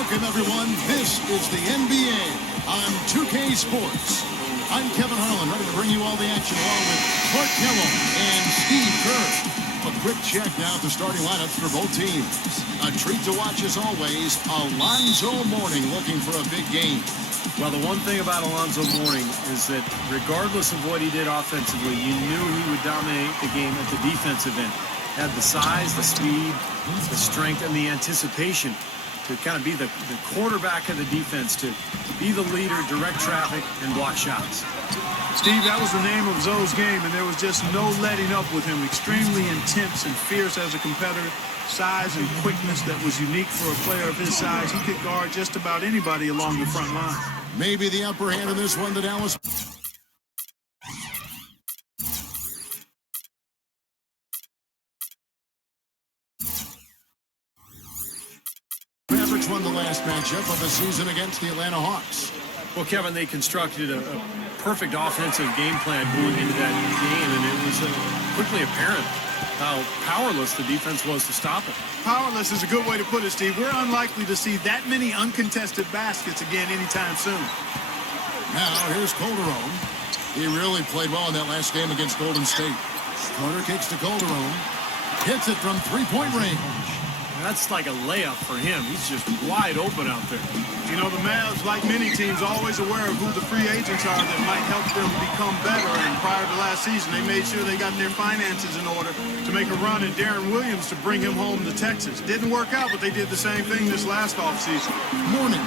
Welcome, everyone. This is the NBA on 2K Sports. I'm Kevin Harlan, ready to bring you all the action along with Clark Kellogg and Steve Kerr. A quick check now at the starting lineups for both teams. A treat to watch as always, Alonzo Mourning looking for a big game. Well, the one thing about Alonzo Mourning is that regardless of what he did offensively, you knew he would dominate the game at the defensive end. Had the size, the speed, the strength, and the anticipation to kind of be the quarterback of the defense, to be the leader, direct traffic, and block shots. Steve, that was the name of Zoe's game, and there was just no letting up with him. Extremely intense and fierce as a competitor. Size and quickness that was unique for a player of his size. He could guard just about anybody along the front line. Maybe the upper hand in this one to Dallas. Mavericks won the last matchup of the season against the Atlanta Hawks. Well, Kevin, they constructed a perfect offensive game plan going into that game, and it was quickly apparent how powerless the defense was to stop it. Powerless is a good way to put it, Steve. We're unlikely to see that many uncontested baskets again anytime soon. Now, here's Calderon. He really played well in that last game against Golden State. Corner kicks to Calderon. Hits it from three-point range. That's like a layup for him. He's just wide open out there. You know, the Mavs, like many teams, always aware of who the free agents are that might help them become better. And prior to last season, they made sure they got their finances in order to make a run at Darren Williams to bring him home to Texas. Didn't work out, but they did the same thing this last offseason. Mourning.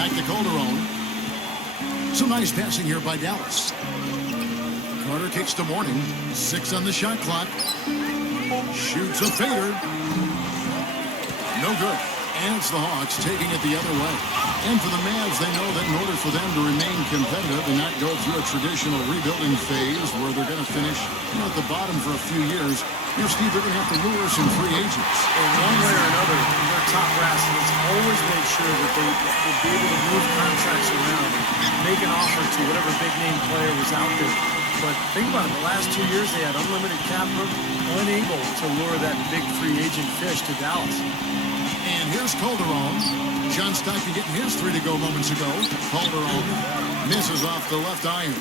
Back to Calderon. Some nice passing here by Dallas. Carter kicks to Mourning. 6 on the shot clock. Shoots a fader. No good. And it's the Hawks taking it the other way. And for the Mavs, they know that in order for them to remain competitive and not go through a traditional rebuilding phase where they're going to finish at the bottom for a few years, Steve, they're going to have to lure some free agents. In one way or another, their top brass has always made sure that they would be able to move contracts around and make an offer to whatever big-name player was out there. But think about it, the last 2 years they had unlimited cap room, unable to lure that big free agent fish to Dallas. And here's Calderon. John Stockton getting his 3 to go moments ago. Calderon misses off the left iron.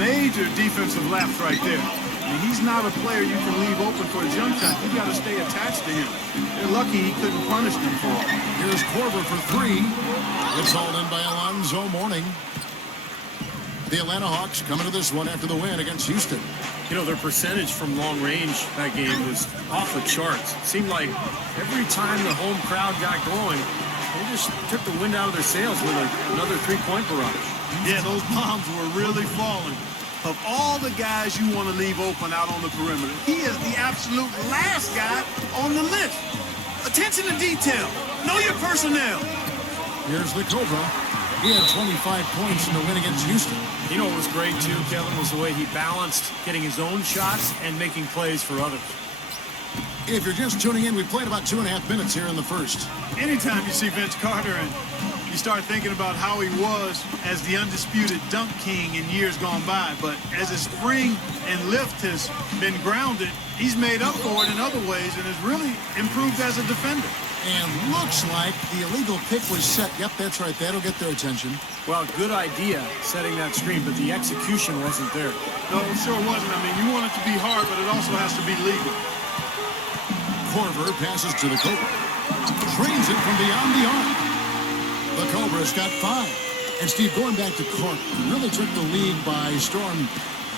Major defensive lapse right there. I mean, he's not a player you can leave open for a jump shot. You got to stay attached to him. They're lucky he couldn't punish them for it. Here's Korver for 3. It's hauled in by Alonzo Mourning. The Atlanta Hawks coming to this one after the win against Houston. You know, their percentage from long range that game was off the charts. It seemed like every time the home crowd got going, they just took the wind out of their sails with another three-point barrage. Yeah, those bombs were really falling. Of all the guys you want to leave open out on the perimeter, he is the absolute last guy on the list. Attention to detail. Know your personnel. Here's the Cobra. He had 25 points in the win against Houston. You know what was great, too, Kevin, was the way he balanced getting his own shots and making plays for others. If you're just tuning in, we played about 2.5 minutes here in the first. Anytime you see Vince Carter and you start thinking about how he was as the undisputed dunk king in years gone by, but as his spring and lift has been grounded, he's made up for it in other ways and has really improved as a defender. And looks like the illegal pick was set. Yep, that's right. That'll get their attention. Well, good idea setting that screen, but the execution wasn't there. No, it sure wasn't. I mean, you want it to be hard, but it also has to be legal. Korver passes to the Cobra. Trains it from beyond the arc. The Cobra's got 5. And Steve, going back to Clark, really took the lead by storm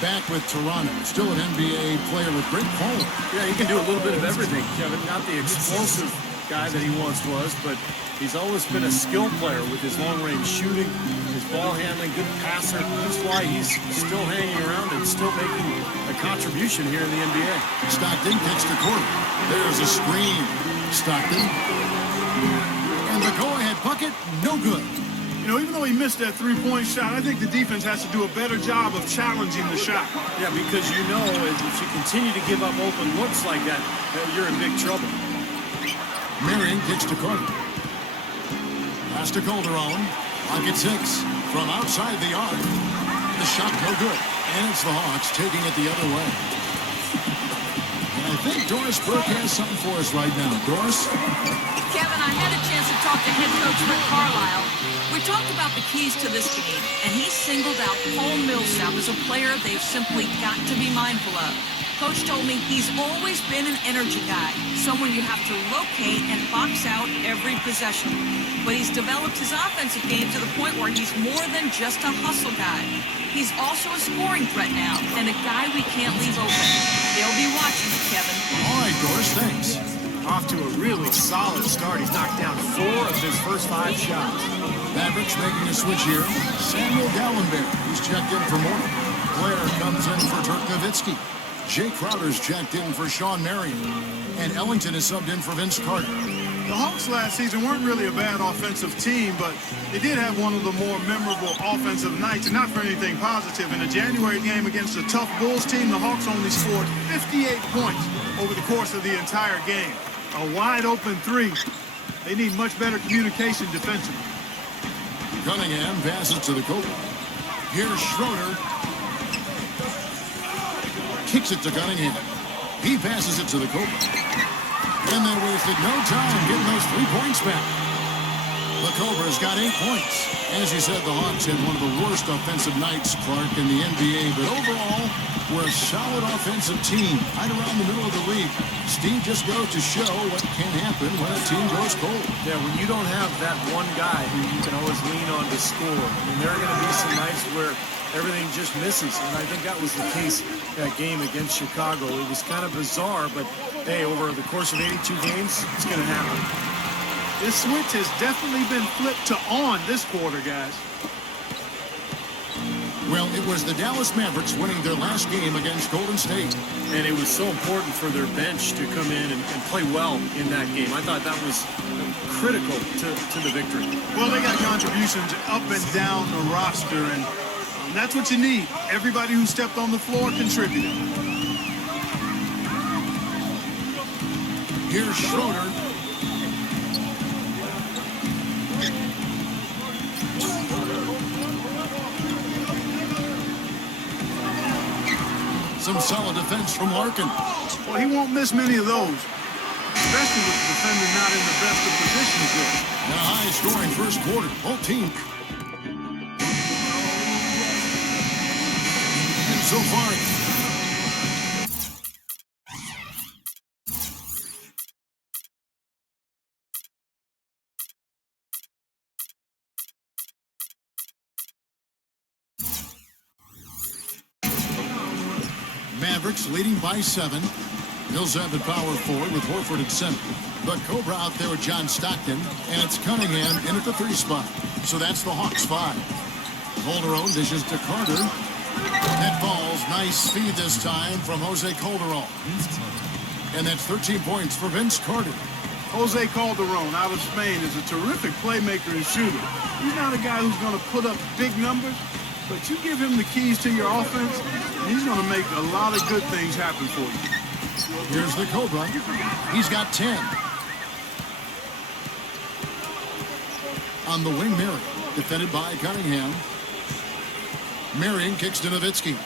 back with Toronto. Still an NBA player with great quality. Yeah, he can do a little bit of everything, Kevin. Not the explosive guy that he once was, but he's always been a skill player with his long-range shooting, his ball handling, good passer. That's why he's still hanging around and still making a contribution here in the NBA. Stockton kicks the court. There's a screen. Stockton. And the go-ahead bucket, no good. You know, even though he missed that three-point shot, I think the defense has to do a better job of challenging the shot. Yeah, because you know if you continue to give up open looks like that, you're in big trouble. Marion kicks to Carter. Pass to Calderon. Pocket 6 from outside the arc. The shot no good. And it's the Hawks taking it the other way. As I think Doris Burke has something for us right now. Doris? Kevin, I had a chance to talk to head coach Rick Carlisle. We talked about the keys to this game, and he singled out Paul Millsap as a player they've simply got to be mindful of. Coach told me he's always been an energy guy, someone you have to locate and box out every possession. But he's developed his offensive game to the point where he's more than just a hustle guy. He's also a scoring threat now, and a guy we can't leave open. They'll be watching it, Kevin. All right, Doris, thanks. Off to a really solid start. He's knocked down 4 of his first 5 shots. Mavericks making a switch here. Samuel Gallenberg, who's checked in for Morton. Blair comes in for Dirk Nowitzki. Jay Crowder's checked in for Sean Marion. And Ellington is subbed in for Vince Carter. The Hawks last season weren't really a bad offensive team, but they did have one of the more memorable offensive nights, and not for anything positive. In a January game against a tough Bulls team, the Hawks only scored 58 points over the course of the entire game. A wide open 3. They need much better communication defensively. Cunningham passes to the Cobra. Here's Schroeder. Kicks it to Cunningham. He passes it to the Cobra. And they wasted no time getting those 3 points back. The Cobra's got 8 points. As you said, the Hawks had one of the worst offensive nights, Clark, in the NBA. But overall, we're a solid offensive team right around the middle of the league. Steve just goes to show what can happen when a team goes cold. Yeah, when you don't have that one guy who you can always lean on to score, I mean, there are going to be some nights where everything just misses. And I think that was the case that game against Chicago. It was kind of bizarre, but hey, over the course of 82 games, it's going to happen. This switch has definitely been flipped to on this quarter, guys. Well, it was the Dallas Mavericks winning their last game against Golden State. And it was so important for their bench to come in and play well in that game. I thought that was critical to the victory. Well, they got contributions up and down the roster, and that's what you need. Everybody who stepped on the floor contributed. Here's Schroeder. Some solid defense from Larkin. Well, he won't miss many of those, especially with the defender not in the best of positions yet. And a high-scoring first quarter. Both teams. And so far, Mavericks leading by 7. Millsap at power forward with Horford at center. The Cobra out there with John Stockton, and it's Cunningham in at the 3 spot. So that's the Hawks 5. Calderon dishes to Carter. That falls. Nice speed this time from Jose Calderon. And that's 13 points for Vince Carter. Jose Calderon out of Spain is a terrific playmaker and shooter. He's not a guy who's going to put up big numbers, but you give him the keys to your offense, and he's going to make a lot of good things happen for you. Here's the Cobra. He's got 10. On the wing, Marion, defended by Cunningham. Marion kicks to Nowitzki.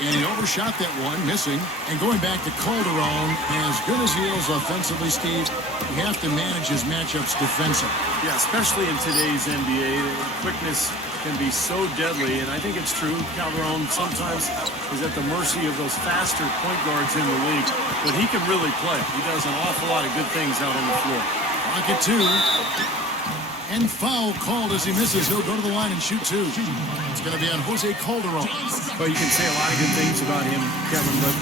And he overshot that one, missing. And going back to Calderon, as good as he is offensively, Steve, you have to manage his matchups defensively. Yeah, especially in today's NBA, quickness can be so deadly, and I think it's true. Calderon sometimes is at the mercy of those faster point guards in the league, but he can really play. He does an awful lot of good things out on the floor. Rocket 2. And foul called as he misses. He'll go to the line and shoot 2. It's going to be on Jose Calderon. Well, you can say a lot of good things about him, Kevin, but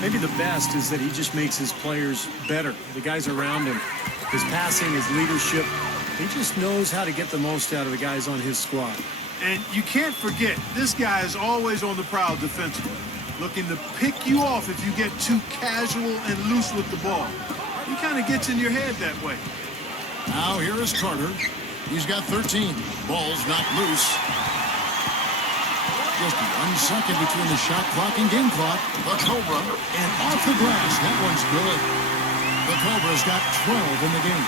maybe the best is that he just makes his players better. The guys around him, his passing, his leadership, he just knows how to get the most out of the guys on his squad. And you can't forget, this guy is always on the prowl defensively, looking to pick you off if you get too casual and loose with the ball. He kind of gets in your head that way. Now here is Carter. He's got 13. Ball's knocked loose. Just 1 second between the shot clock and game clock. The Cobra, and off the glass. That one's good. The Cobra's got 12 in the game.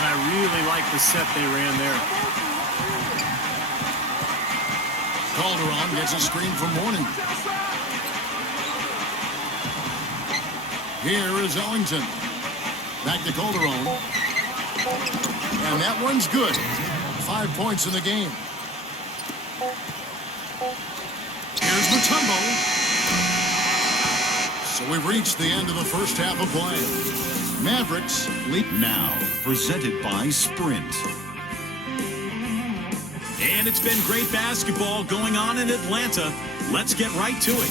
I really like the set they ran there. Calderon gets a screen from Morning. Here is Ellington. Back to Calderon. And that one's good. 5 points in the game. Here's Mutombo. So we've reached the end of the first half of play. Mavericks lead Now, presented by Sprint. And it's been great basketball going on in Atlanta. Let's get right to it.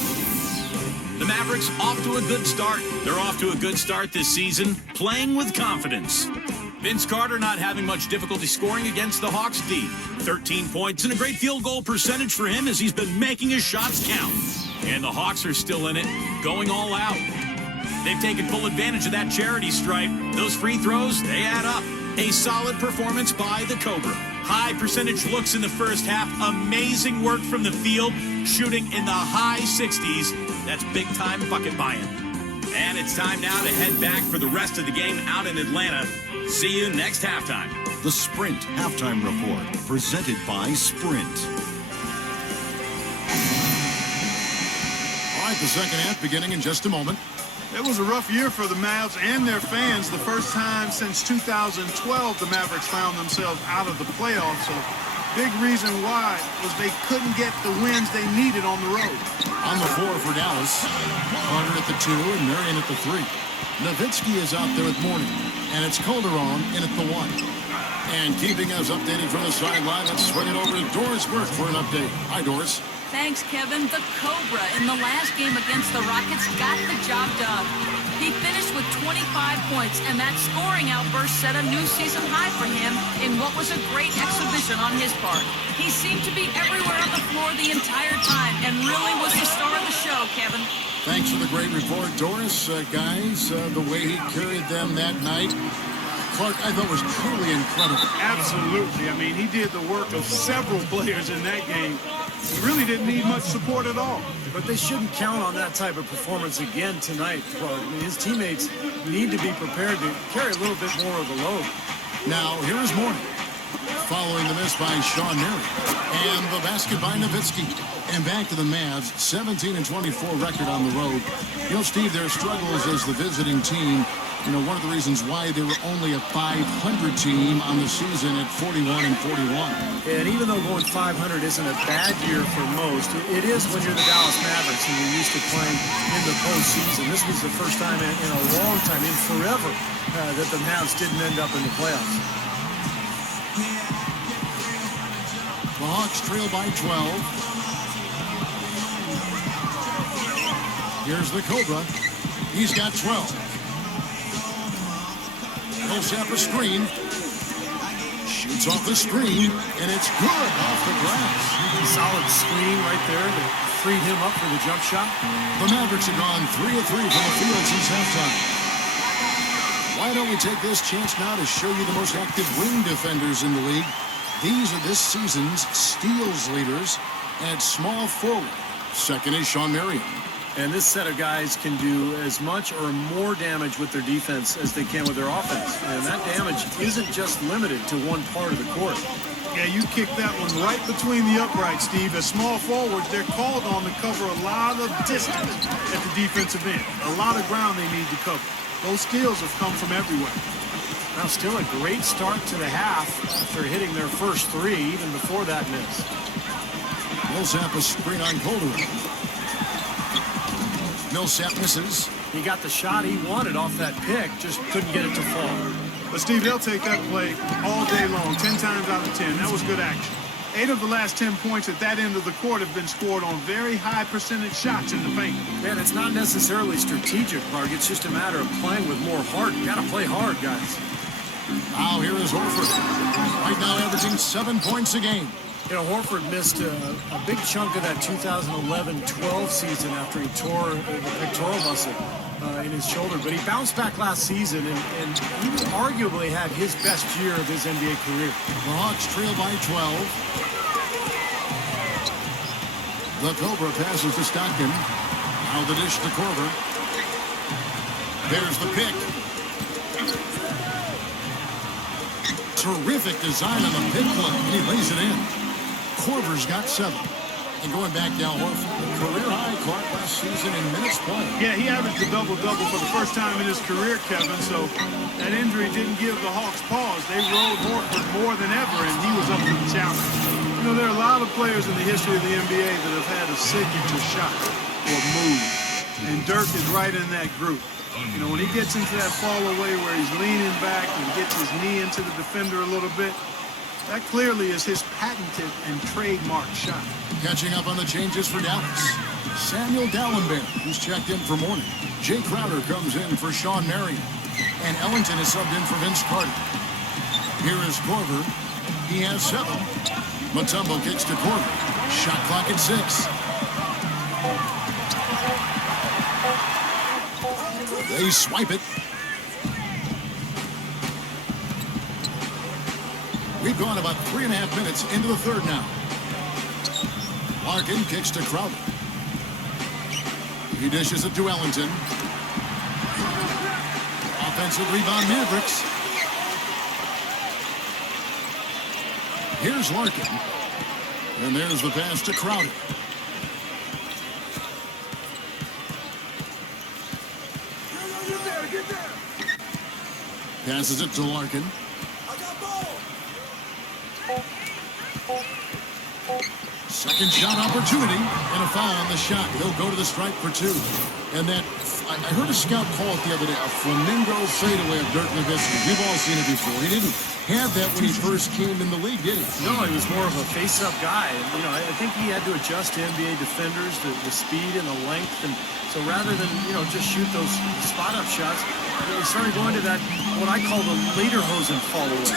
The Mavericks off to a good start. They're off to a good start this season, playing with confidence. Vince Carter not having much difficulty scoring against the Hawks D. 13 points and a great field goal percentage for him as he's been making his shots count. And the Hawks are still in it, going all out. They've taken full advantage of that charity stripe. Those free throws, they add up. A solid performance by the Cobra. High percentage looks in the first half. Amazing work from the field, shooting in the high 60s. That's big-time bucket buying. And it's time now to head back for the rest of the game out in Atlanta. See you next halftime. The Sprint Halftime Report, presented by Sprint. All right, the second half beginning in just a moment. It was a rough year for the Mavs and their fans. The first time since 2012 the Mavericks found themselves out of the playoffs. So big reason why was they couldn't get the wins they needed on the road. On the floor for Dallas, Carter at the 2 and Marion at the 3. Nowitzki is out there at morning, and it's Calderon in at the 1. And keeping us updated from the sideline, let's swing it over to Doris Burke for an update. Hi, Doris. Thanks, Kevin. The Cobra in the last game against the Rockets got the job done. He finished with 25 points, and that scoring outburst set a new season high for him in what was a great exhibition on his part. He seemed to be everywhere on the floor the entire time and really was the star of the show, Kevin. Thanks for the great report, Doris. Guys, the way he carried them that night, Clark, I thought was truly incredible. Absolutely. I mean, he did the work of several players in that game. He really didn't need much support at all. But they shouldn't count on that type of performance again tonight. Well, I mean, his teammates need to be prepared to carry a little bit more of the load. Now, here is Morning, following the miss by Sean Mary. And the basket by Nowitzki. And back to the Mavs, 17 and 24 record on the road. You know, Steve, their struggles as the visiting team, you know, one of the reasons why they were only a 500 team on the season at 41 and 41. And even though going 500 isn't a bad year for most, it is when you're the Dallas Mavericks and you're used to playing in the postseason. This was the first time in a long time, in forever, that the Mavs didn't end up in the playoffs. The Hawks trail by 12. Here's the Cobra. He's got 12. Millsap a screen. Shoots off the screen, and it's good off the glass. Solid screen right there that freed him up for the jump shot. The Mavericks have gone 3 of 3 from the field since halftime. Why don't we take this chance now to show you the most active ring defenders in the league? These are this season's steals leaders at small forward. Second is Sean Marion. And this set of guys can do as much or more damage with their defense as they can with their offense. And that damage isn't just limited to one part of the court. Yeah, you kicked that one right between the uprights, Steve. As small forwards, they're called on to cover a lot of distance at the defensive end. A lot of ground they need to cover. Those skills have come from everywhere. Now, still a great start to the half after hitting their first 3, even before that miss. Millsap a screen on Calderon. Millsap misses. He got the shot he wanted off that pick, just couldn't get it to fall. But, Steve, they'll take that play all day long, 10 times out of 10. That was good action. 8 of the last 10 points at that end of the court have been scored on very high percentage shots in the paint. Man, it's not necessarily strategic, Clark. It's just a matter of playing with more heart. You got to play hard, guys. Now here is Horford. Right now averaging 7 points a game. You know, Horford missed a big chunk of that 2011-12 season after he tore the pectoral muscle in his shoulder. But he bounced back last season, and he arguably had his best year of his NBA career. The Hawks trail by 12. The Cobra passes to Stockton. Now the dish to Korver. There's the pick. Terrific design on the pick play. He lays it in. Korver's got 7. And going back now, career high Clark last season in minutes played. Yeah, he averaged a double-double for the first time in his career, Kevin, so that injury didn't give the Hawks pause. They rode Horford more than ever, and he was up to the challenge. You know, there are a lot of players in the history of the NBA that have had a signature shot or move, and Dirk is right in that group. You know, when he gets into that fall away where he's leaning back and gets his knee into the defender a little bit, that clearly is his patented and trademark shot. Catching up on the changes for Dallas. Samuel Dallenberg, who's checked in for Morning. Jay Crowder comes in for Sean Marion. And Ellington is subbed in for Vince Carter. Here is Korver. He has 7. Mutombo kicks to Korver. Shot clock at 6. They swipe it. We've gone about 3.5 minutes into the third now. Larkin kicks to Crowder. He dishes it to Ellington. Offensive rebound, Mavericks. Here's Larkin. And there's the pass to Crowder. Passes it to Larkin. Second shot opportunity and a foul on the shot. He'll go to the stripe for 2. And that, I heard a scout call it the other day, a flamingo fadeaway of Dirk Nowitzki. We've all seen it before. He didn't have that when he first came in the league, did he? No, he was more of a face-up guy. And, you know, I think he had to adjust to NBA defenders, the speed and the length. And so rather than, you know, just shoot those spot-up shots, he started going to that, what I call the lederhosen fall-away.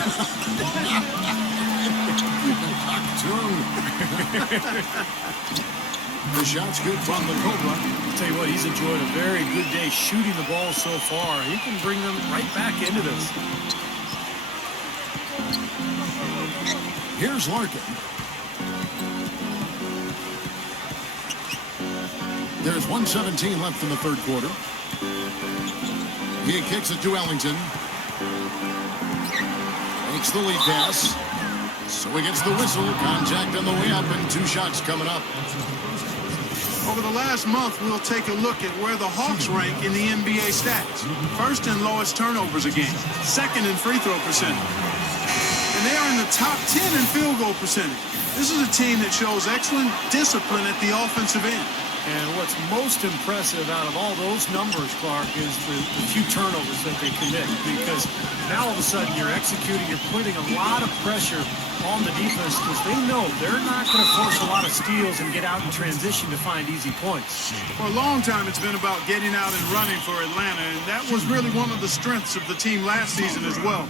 The shot's good from the Cobra. I'll tell you what, he's enjoyed a very good day shooting the ball so far. He can bring them right back into this. Here's Larkin. There's 1:17 left in the third quarter. He kicks it to Ellington. Makes the lead pass. So he gets the whistle. Contact on the way up and 2 shots coming up. Over the last month, we'll take a look at where the Hawks rank in the NBA stats. First in lowest turnovers a game. Second in free throw percentage. And they are in the top 10 in field goal percentage. This is a team that shows excellent discipline at the offensive end. And what's most impressive out of all those numbers, Clark, is the few turnovers that they commit. Because now all of a sudden you're executing, you're putting a lot of pressure on the defense because they know they're not going to force a lot of steals and get out in transition to find easy points. For a long time, it's been about getting out and running for Atlanta, and that was really one of the strengths of the team last season as well.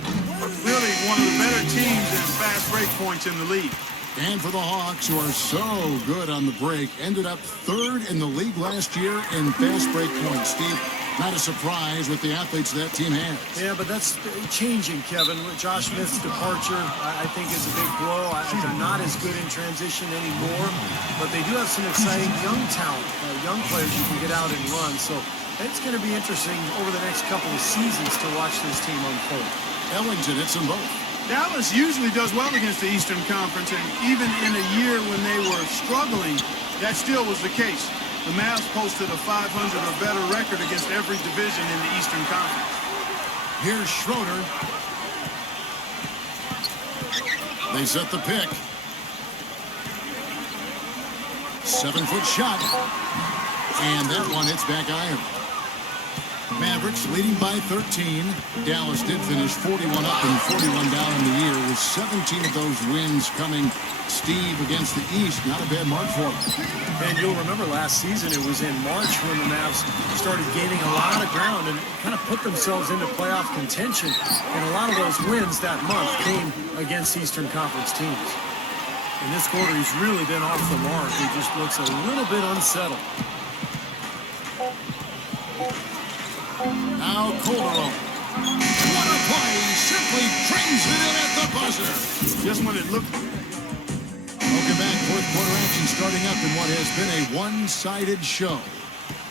Really one of the better teams in fast break points in the league. And for the Hawks, who are so good on the break, ended up 3rd in the league last year in fast break points. Steve, not a surprise with the athletes that team has. Yeah, but that's changing, Kevin. Josh Smith's departure, I think, is a big blow. They're not as good in transition anymore, but they do have some exciting young talent, young players who can get out and run. So it's going to be interesting over the next couple of seasons to watch this team unfold. Ellington hits them both. Dallas usually does well against the Eastern Conference, and even in a year when they were struggling, that still was the case. The Mavs posted a 500 or better record against every division in the Eastern Conference. Here's Schroeder. They set the pick. 7-foot shot. And that one hits back iron. Mavericks leading by 13. Dallas did finish 41 up and 41 down in the year, with 17 of those wins coming, Steve, against the East. Not a bad mark for them. And you'll remember last season, it was in March when the Mavs started gaining a lot of ground and kind of put themselves into playoff contention. And a lot of those wins that month came against Eastern Conference teams. In this quarter, he's really been off the mark. He just looks a little bit unsettled. Now Calderon. What a play! Simply trains it in at the buzzer. Just when it looked... Welcome back. Fourth quarter action starting up in what has been a one-sided show.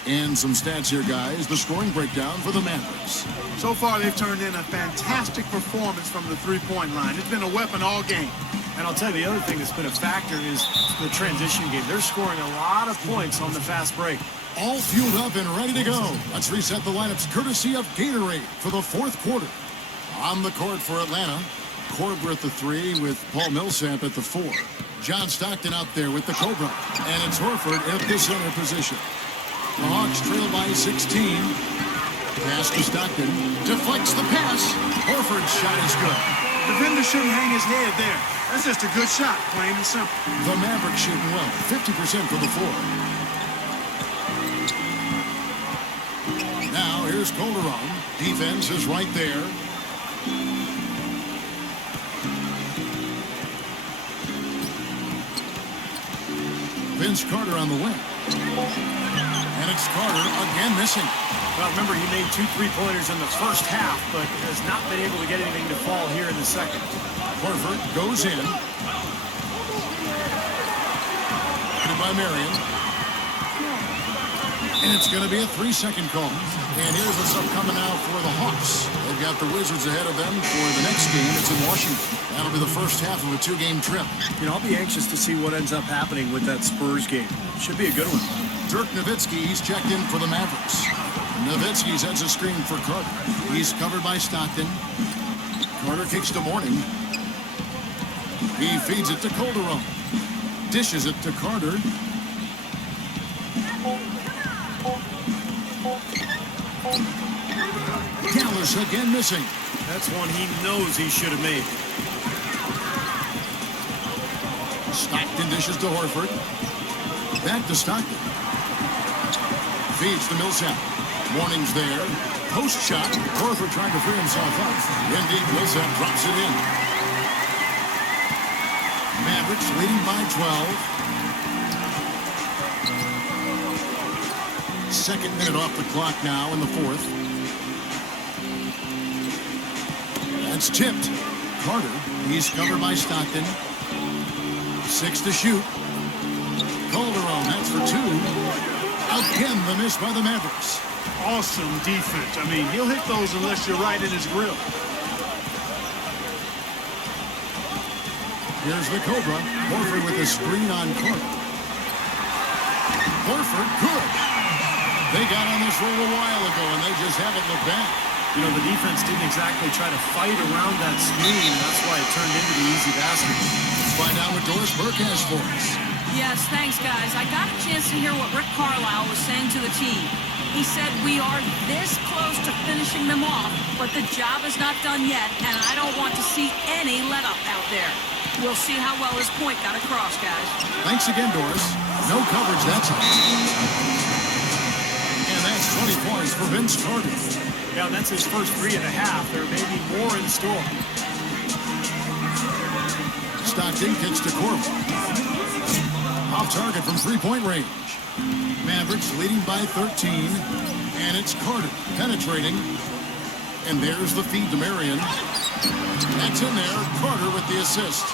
And some stats here, guys. The scoring breakdown for the Mavericks. So far, they've turned in a fantastic performance from the three-point line. It's been a weapon all game. And I'll tell you, the other thing that's been a factor is the transition game. They're scoring a lot of points on the fast break. All fueled up and ready to go. Let's reset the lineups courtesy of Gatorade for the fourth quarter. On the court for Atlanta, Korver at the 3 with Paul Millsap at the 4. John Stockton out there with the Cobra. And it's Horford at the center position. The Hawks trail by 16. Pass to Stockton. Deflects the pass. Horford's shot is good. Defender shouldn't hang his head there. That's just a good shot, plain and simple. The Mavericks shooting well. 50% for the 4. Now here's Calderon. Defense is right there. Vince Carter on the wing. And it's Carter again missing. Well, remember, he made 2 3-pointers in the first half, but has not been able to get anything to fall here in the second. Horford goes in. Hit by Marion. And it's going to be a 3-second call. And here's what's up coming now for the Hawks. They've got the Wizards ahead of them for the next game. It's in Washington. That'll be the first half of a 2-game trip. You know, I'll be anxious to see what ends up happening with that Spurs game. Should be a good one. Dirk Nowitzki, he's checked in for the Mavericks. Nowitzki sends a screen for Carter. He's covered by Stockton. Carter kicks to Mourning. He feeds it to Calderon. Dishes it to Carter. Dallas again missing. That's one he knows he should have made. Stockton dishes to Horford. Back to Stockton. Feeds to Millsap. Mourning's there. Post shot. Horford trying to free himself up. Indeed, Millsap drops it in. Mavericks leading by 12. Second minute off the clock now in the 4th. That's tipped. Carter, he's covered by Stockton. 6 to shoot. Calderon, that's for 2. Again, the miss by the Mavericks. Awesome defense. I mean, he'll hit those unless you're right in his grill. Here's the Cobra. Horford with a screen on Carter. Horford, good. They got on this roll a while ago, and they just haven't looked back. You know, the defense didn't exactly try to fight around that screen, and that's why it turned into the easy basket. Let's find out what Doris Burke has for us. Yes, thanks, guys. I got a chance to hear what Rick Carlisle was saying to the team. He said, we are this close to finishing them off, but the job is not done yet, and I don't want to see any let-up out there. We'll see how well his point got across, guys. Thanks again, Doris. No coverage that time. And that's 20 points for Vince Carter. Yeah, that's his first 3.5. There may be more in store. Stockton kicks to Korver. Off target from 3-point range. Mavericks leading by 13. And it's Carter penetrating. And there's the feed to Marion. That's in there. Carter with the assist.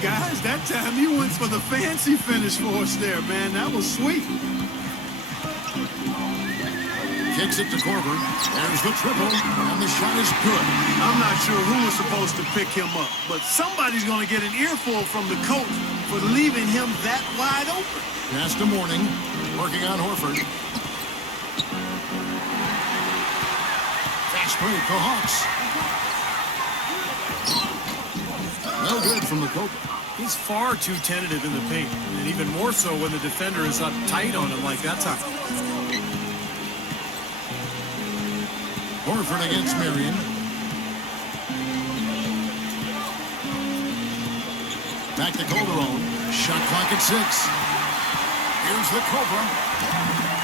Guys, that time you went for the fancy finish for us there, man. That was sweet. Kicks it to Korver. There's the triple, and the shot is good. I'm not sure who was supposed to pick him up, but somebody's going to get an earful from the coach for leaving him that wide open. Pass to Mourning, working on Horford. Fast break, the Hawks. No good from the Cobra. He's far too tentative in the paint, and even more so when the defender is up tight on him like that time. Horford against Marion. Back to Calderon. Shot clock at 6. Here's the Cobra.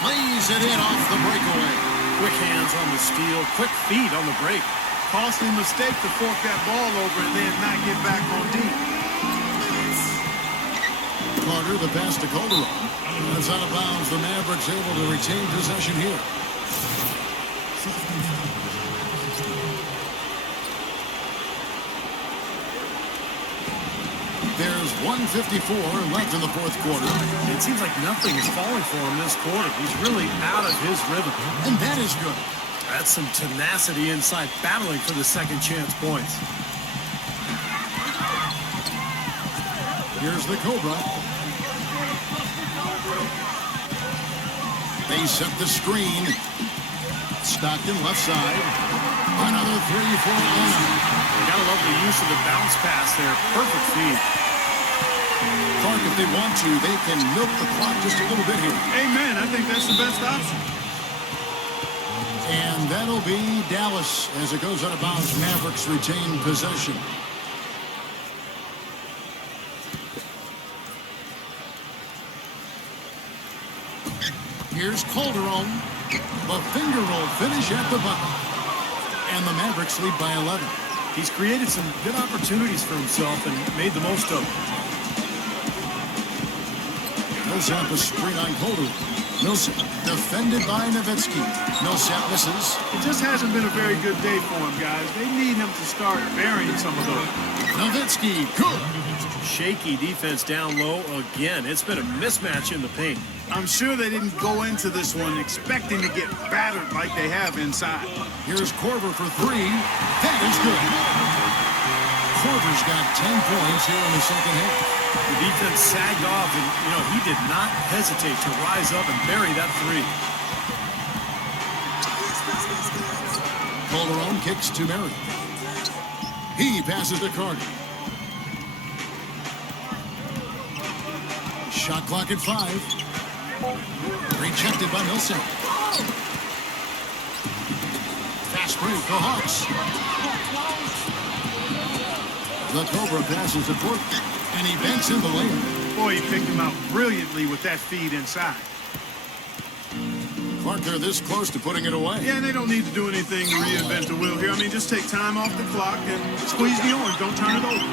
Lays it in off the breakaway. Quick hands on the steal, quick feet on the break. Costly mistake to fork that ball over and then not get back on deep. Carter, the pass to Calderon. That's out of bounds. The Mavericks able to retain possession here. There's 1:54 left in the fourth quarter. It seems like nothing is falling for him this quarter. He's really out of his rhythm. And that is good. That's some tenacity inside, battling for the second chance points. Here's the Cobra. They set the screen. Stockton left side. Another three for Atlanta. Gotta love the use of the bounce pass there. Perfect feed. Clark, if they want to, they can milk the clock just a little bit here. Amen. I think that's the best option. And that'll be Dallas as it goes out of bounds. Mavericks retain possession. Here's Calderon. The finger roll finish at the bucket. And the Mavericks lead by 11. He's created some good opportunities for himself and made the most of them. Millsap a screen on Calderon. Millsap defended by Nowitzki. Millsap misses. It just hasn't been a very good day for him, guys. They need him to start burying some of those. Nowitzki, good. Shaky defense down low again. It's been a mismatch in the paint. I'm sure they didn't go into this one expecting to get battered like they have inside. Here's Korver for three. That is good. Korver's got 10 points here in the second half. The defense sagged off, and, he did not hesitate to rise up and bury that three. Calderon kicks to Murray. He passes to Carter. Shot clock at 5. Rejected by Millsap. Fast break, the Hawks. The Cobra passes to Portland, and he bends in the lane. Boy, he picked him out brilliantly with that feed inside. Clark, they're this close to putting it away. Yeah, and they don't need to do anything to reinvent the wheel here. I mean, just take time off the clock and squeeze the orange. Don't turn it over.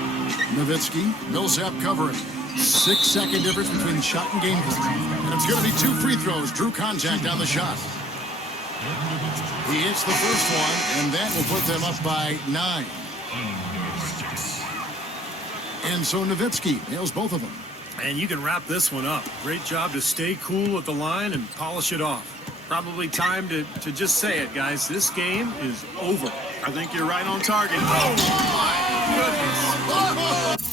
Nowitzki, Millsap covering. 6-second difference between shot and game clock. And it's going to be 2 free throws. Drew contact on the shot. He hits the first one, and that will put them up by 9. And so Nowitzki nails both of them. And you can wrap this one up. Great job to stay cool at the line and polish it off. Probably time to just say it, guys. This game is over. I think you're right on target. Oh, my goodness.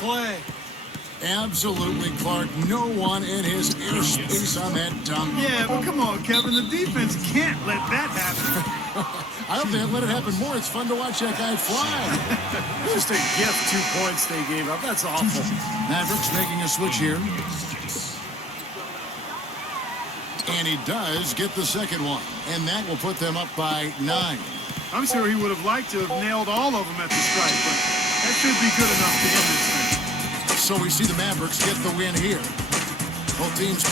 Play. Absolutely, Clark. No one in his airspace on that dunk. Yeah, but come on, Kevin. The defense can't let that happen. I hope they let it happen more. It's fun to watch that guy fly. Just a gift, 2 points they gave up. That's awful. Mavericks making a switch here. And he does get the second one. And that will put them up by 9. I'm sure he would have liked to have nailed all of them at the strike, but that should be good enough to end this thing. So we see the Mavericks get the win here. Both teams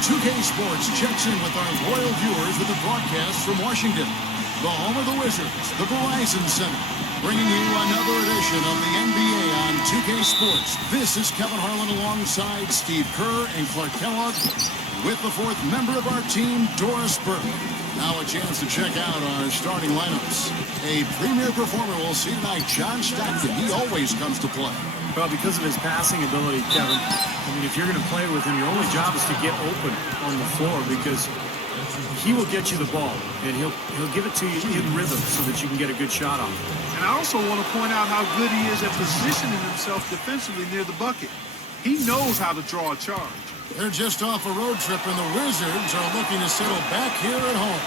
2K Sports checks in with our loyal viewers with a broadcast from Washington, the home of the Wizards, the Verizon Center, bringing you another edition of the NBA on 2K Sports. This is Kevin Harlan alongside Steve Kerr and Clark Kellogg with the fourth member of our team, Doris Burke. Now a chance to check out our starting lineups. A premier performer will see tonight, John Stockton. He always comes to play. Well, because of his passing ability, Kevin, I mean, if you're going to play with him, your only job is to get open on the floor because he will get you the ball, and he'll give it to you in rhythm so that you can get a good shot off. And I also want to point out how good he is at positioning himself defensively near the bucket. He knows how to draw a charge. They're just off a road trip, and the Wizards are looking to settle back here at home.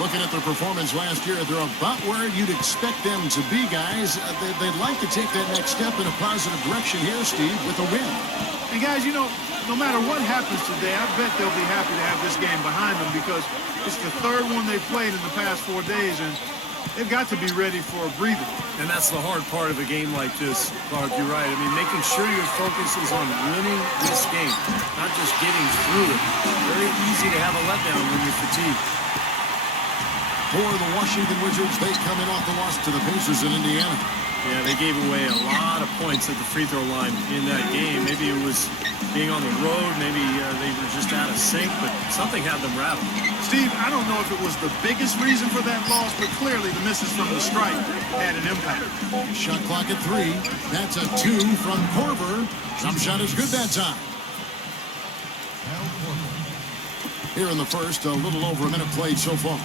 Looking at their performance last year, they're about where you'd expect them to be, guys. They'd like to take that next step in a positive direction here, Steve, with a win. And guys, you know, no matter what happens today, I bet they'll be happy to have this game behind them because it's the third one they've played in the past 4 days, and they've got to be ready for a breather. And that's the hard part of a game like this, Clark. You're right. I mean, making sure your focus is on winning this game, not just getting through it. Very easy to have a letdown when you're fatigued. For the Washington Wizards, they come in off the loss to the Pacers in Indiana. Yeah, they gave away a lot of points at the free throw line in that game. Maybe it was being on the road, maybe they were just out of sync, but something had them rattled. Steve, I don't know if it was the biggest reason for that loss, but clearly the misses from the stripe had an impact. Shot clock at 3. That's a 2 from Korver. Jump shot is good that time. Here in the first, a little over a minute played so far.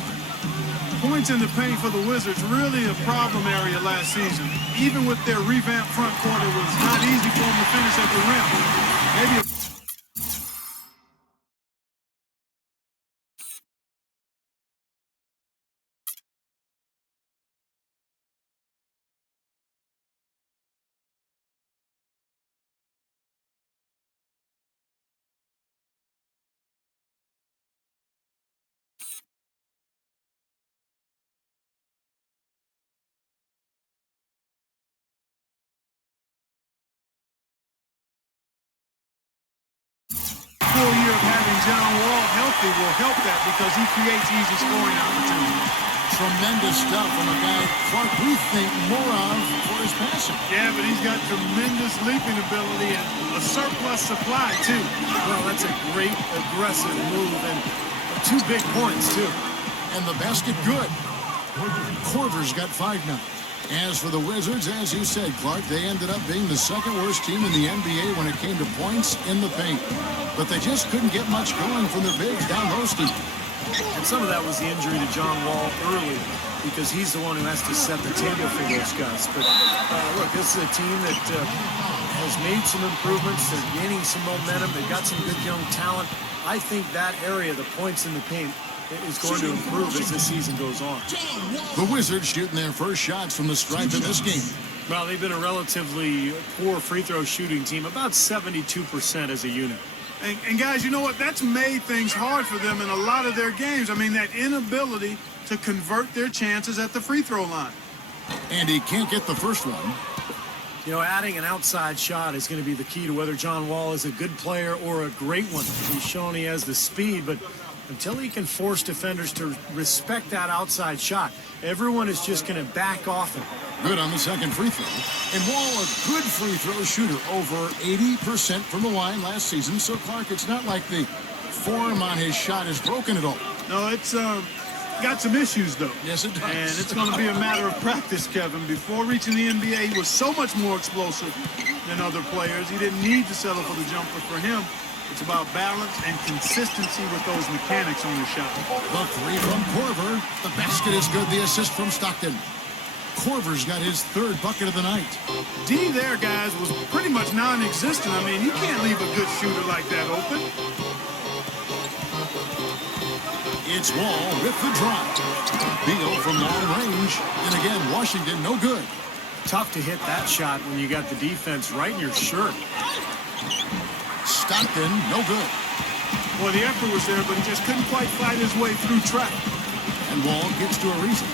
Points in the paint for the Wizards, really a problem area last season. Even with their revamped front court, it was not easy for them to finish at the rim. Maybe full year of having John Wall healthy will help that because he creates easy scoring opportunities. Tremendous stuff from a guy Clark we think more of for his passing. Yeah, but he's got tremendous leaping ability and a surplus supply, too. Well, that's a great aggressive move and 2 big points, too. And the basket good. Korver's got 5 now. As for the Wizards, as you said, Clark, they ended up being the second worst team in the NBA when it came to points in the paint. But they just couldn't get much going from their bigs down low, Steve. And some of that was the injury to John Wall early because he's the one who has to set the table for those guys. But look, this is a team that has made some improvements. They're gaining some momentum. They've got some good young talent. I think that area, the points in the paint, is going to improve as the season goes on. The Wizards shooting their first shots from the stripe in this game. Well, they've been a relatively poor free throw shooting team, about 72% as a unit. And guys, you know what? That's made things hard for them in a lot of their games. I mean, that inability to convert their chances at the free throw line. And he can't get the first one. You know, adding an outside shot is going to be the key to whether John Wall is a good player or a great one. He's shown he has the speed, but until he can force defenders to respect that outside shot, everyone is just going to back off him. Good on the second free throw. And Wall, a good free throw shooter, over 80% from the line last season. So, Clark, it's not like the form on his shot is broken at all. No, it's got some issues, though. Yes, it does. And it's going to be a matter of practice, Kevin. Before reaching the NBA, he was so much more explosive than other players. He didn't need to settle for the jumper. For him, it's about balance and consistency with those mechanics on the shot. The 3 from Korver. The basket is good. The assist from Stockton. Korver's got his 3rd bucket of the night. D there, guys, was pretty much non-existent. I mean, you can't leave a good shooter like that open. It's Wall with the drop. Beal from long range. And again, Washington no good. Tough to hit that shot when you got the defense right in your shirt. Stockton no good. Well, the effort was there, but he just couldn't quite fight his way through traffic. And Wall gets to a reason.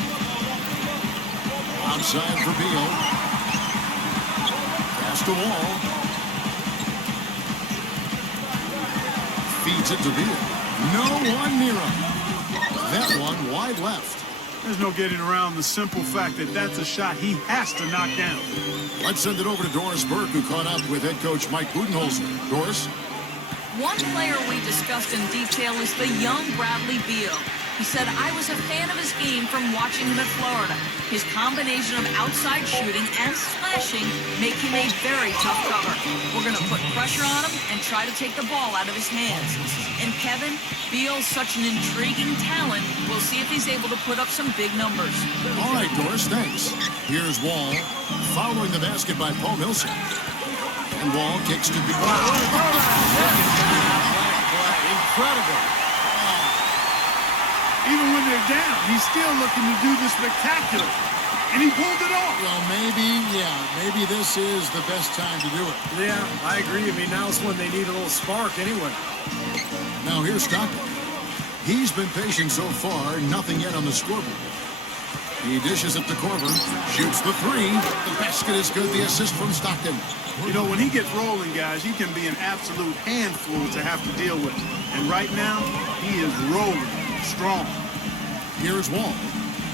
Outside for Beal. Pass to Wall. feeds it to Beal. No one near him. That one wide left. There's no getting around the simple fact that that's a shot he has to knock down. Let's send it over to Doris Burke, who caught up with head coach Mike Budenholzer. Doris? One player we discussed in detail is the young Bradley Beal. He said, I was a fan of his game from watching him at Florida. His combination of outside shooting and slashing make him a very tough cover. We're going to put pressure on him and try to take the ball out of his hands. And Kevin, Beal's such an intriguing talent. We'll see if he's able to put up some big numbers. All right, Doris, thanks. Here's Wall, following the basket by Paul Millsap. And Wall kicks to Beal. Incredible. Even when they're down, he's still looking to do the spectacular. And he pulled it off. Well, maybe this is the best time to do it. Yeah, I agree. I mean, now's when they need a little spark anyway. Now here's Stockton. He's been patient so far, nothing yet on the scoreboard. He dishes it to Korver, shoots the three. The basket is good, the assist from Stockton. You know, when he gets rolling, guys, he can be an absolute handful to have to deal with. And right now, he is rolling strong. Here's Wall.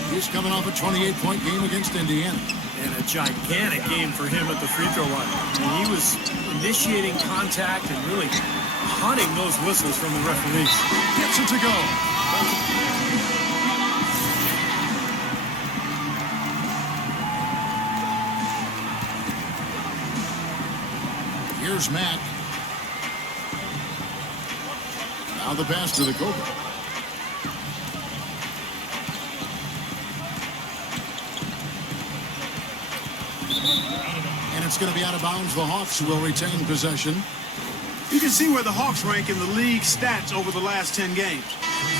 He's coming off a 28-point game against Indiana. And a gigantic game for him at the free throw line. And he was initiating contact and really hunting those whistles from the referees. Gets it to go. Here's Mack. Now the pass to the Cobra. And it's going to be out of bounds. The Hawks will retain possession. You can see where the Hawks rank in the league stats over the last 10 games.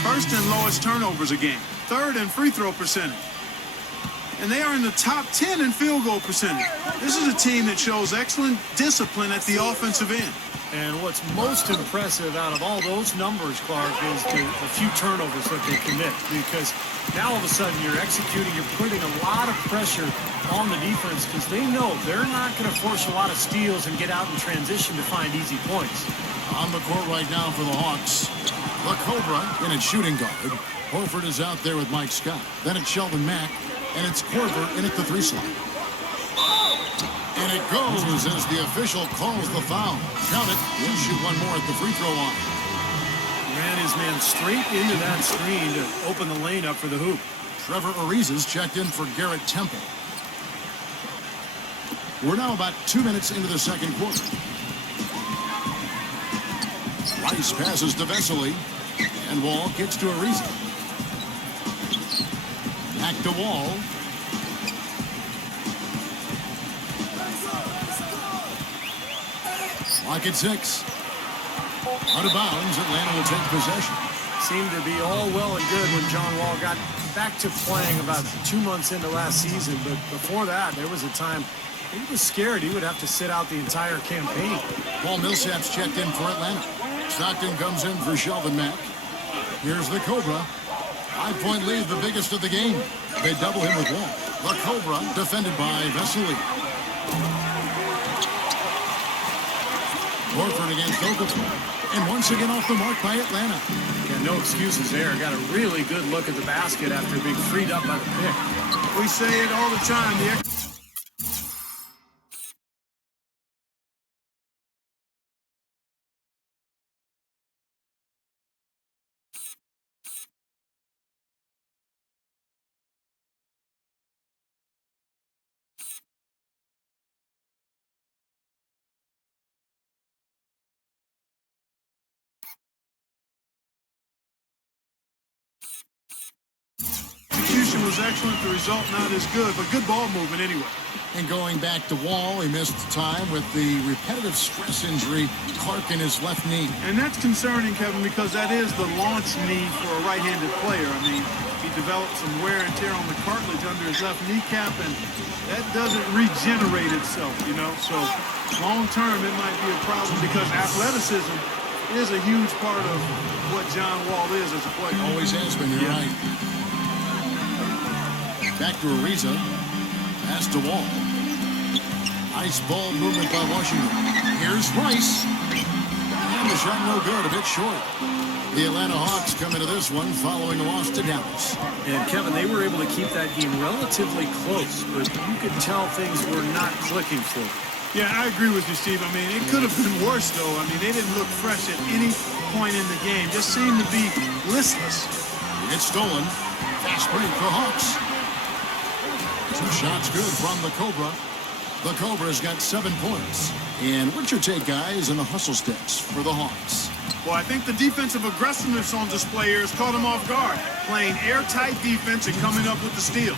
First in lowest turnovers a game. Third in free throw percentage. And they are in the top 10 in field goal percentage. This is a team that shows excellent discipline at the offensive end. And what's most impressive out of all those numbers, Clark, is the few turnovers that they commit. Because now all of a sudden you're executing, you're putting a lot of pressure on the defense because they know they're not going to force a lot of steals and get out in transition to find easy points. On the court right now for the Hawks, the Cobra in its shooting guard. Horford is out there with Mike Scott. Then it's Sheldon Mack, and it's Korver in at the 3 slot. And it goes as the official calls the foul. Count it. He'll shoot one more at the free throw line. Ran his man straight into that screen to open the lane up for the hoop. Trevor Ariza's checked in for Garrett Temple. We're now about 2 minutes into the second quarter. Rice passes to Vesely, and Wall kicks to Ariza. Back to Wall. Clock at 6. Out of bounds, Atlanta will take possession. Seemed to be all well and good when John Wall got back to playing about 2 months into last season. But before that, there was a time he was scared he would have to sit out the entire campaign. Paul Millsap's checked in for Atlanta. Stockton comes in for Sheldon Mack. Here's the Cobra. 5-point lead, the biggest of the game. They double him with Wall. The Cobra defended by Vesely. Horford against Ogletree. And once again off the mark by Atlanta. Yeah, no excuses there. Got a really good look at the basket after being freed up by the pick. We say it all the time. Execution was excellent, the result not as good, but good ball movement anyway. And going back to Wall, he missed time with the repetitive stress injury, Clark in his left knee. And that's concerning, Kevin, because that is the launch knee for a right-handed player. I mean, he developed some wear and tear on the cartilage under his left kneecap, and that doesn't regenerate itself, you know. So long-term, it might be a problem because athleticism is a huge part of what John Wall is as a player. Always has been, you're right. Back to Ariza. Pass to Wall. Nice ball movement by Washington. Here's Rice. And And the shot no good, a bit short. The Atlanta Hawks come into this one following a loss to Dallas. And Kevin, they were able to keep that game relatively close, but you could tell things were not clicking for them. Yeah, I agree with you, Steve. I mean, it could have been worse, though. I mean, they didn't look fresh at any point in the game. Just seemed to be listless. It gets stolen. Fast break for Hawks. 2 shots good from the Cobra. The Cobra's got 7 points. And what's your take, guys, on the hustle sticks for the Hawks? Well, I think the defensive aggressiveness on display here has caught them off guard, playing airtight defense and coming up with the steal.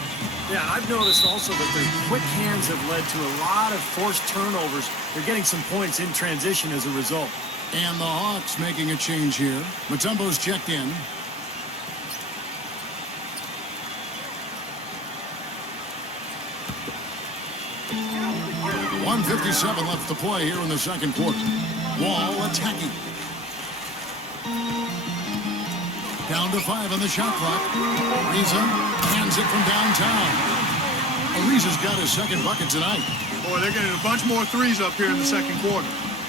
Yeah, I've noticed also that their quick hands have led to a lot of forced turnovers. They're getting some points in transition as a result. And the Hawks making a change here. Mutombo's checked in. .157 left to play here in the second quarter. Wall attacking. Down to 5 on the shot clock. Ariza hands it from downtown. Ariza's got his second bucket tonight. Boy, they're getting a bunch more threes up here in the second quarter.